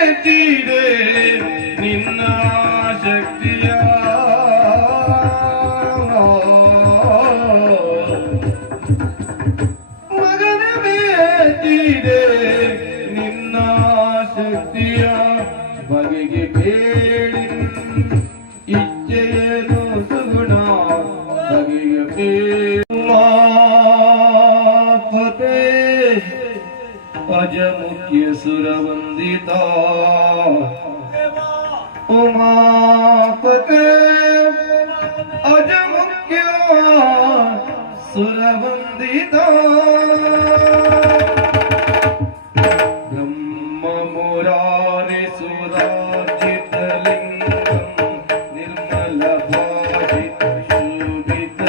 ಮೆಚ್ಚಿದೆ ನಿನ್ನ ಶಕ್ತಿಯ ಮಗನ ಮೆಚ್ಚಿದೆ ನಿನ್ನ ಶಕ್ತಿಯ ಬಗೆಗೆ ಬೇಡಿ ಇಚ್ಛೆಯೇನು ಸುಗುಣ ಬಗೆಗೆ ಬೇಡಿ ಅಜಮುಖ್ಯ ಸುರವಂದಿತಾ ಉಮಾಪತೆ ಅಜಮುಖ್ಯ ಸುರವಂದಿತಾ ಬ್ರಹ್ಮ ಮುರಾರಿ ಸುರಾರ್ಜಿತ ಲಿಂಗಂ ನಿರ್ಮಲ ಭಾಷಿತ ಶೋಭಿತ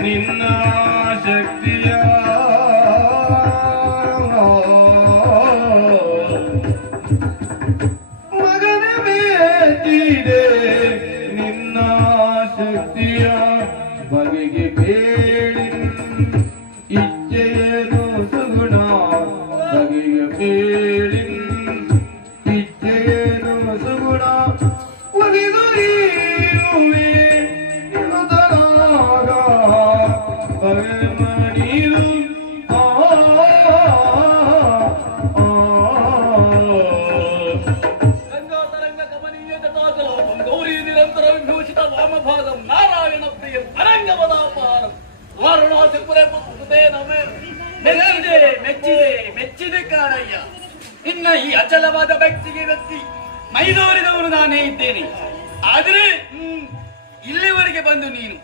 ನಿನ್ನ ಶಕ್ತಿಯ ಮಗನ ಮೆಚ್ಚಿದೆ ನಿನ್ನ ಶಕ್ತಿಯ ಬಗೆಗೆ ಬೇಡಿ ಇಚ್ಛೆಯೇನು ಸುಗುಣ ಬಗೆಗೆ ಬೇಡಿ ಇಚ್ಛೆಯೇನು ಸುಗುಣ ಒಲಿದು ವಾಮಭಾಗಂ ನಾರಾಯಣ ಪ್ರಿಯ ಅರಂಗ ಬದಾಪಾರ ಮೆಚ್ಚಿದೆ ಮೆಚ್ಚಿದೆ ಮೆಚ್ಚಿದೆ ಕಾಣಯ್ಯ. ಇನ್ನ ಈ ಅಚಲವಾದ ವ್ಯಕ್ತಿಗೆ ವ್ಯಕ್ತಿ ಮೈದೋರಿದವನು ನಾನೇ ಇದ್ದೇನೆ. ಆದ್ರೆ ಇಲ್ಲಿವರೆಗೆ ಬಂದು ನೀನು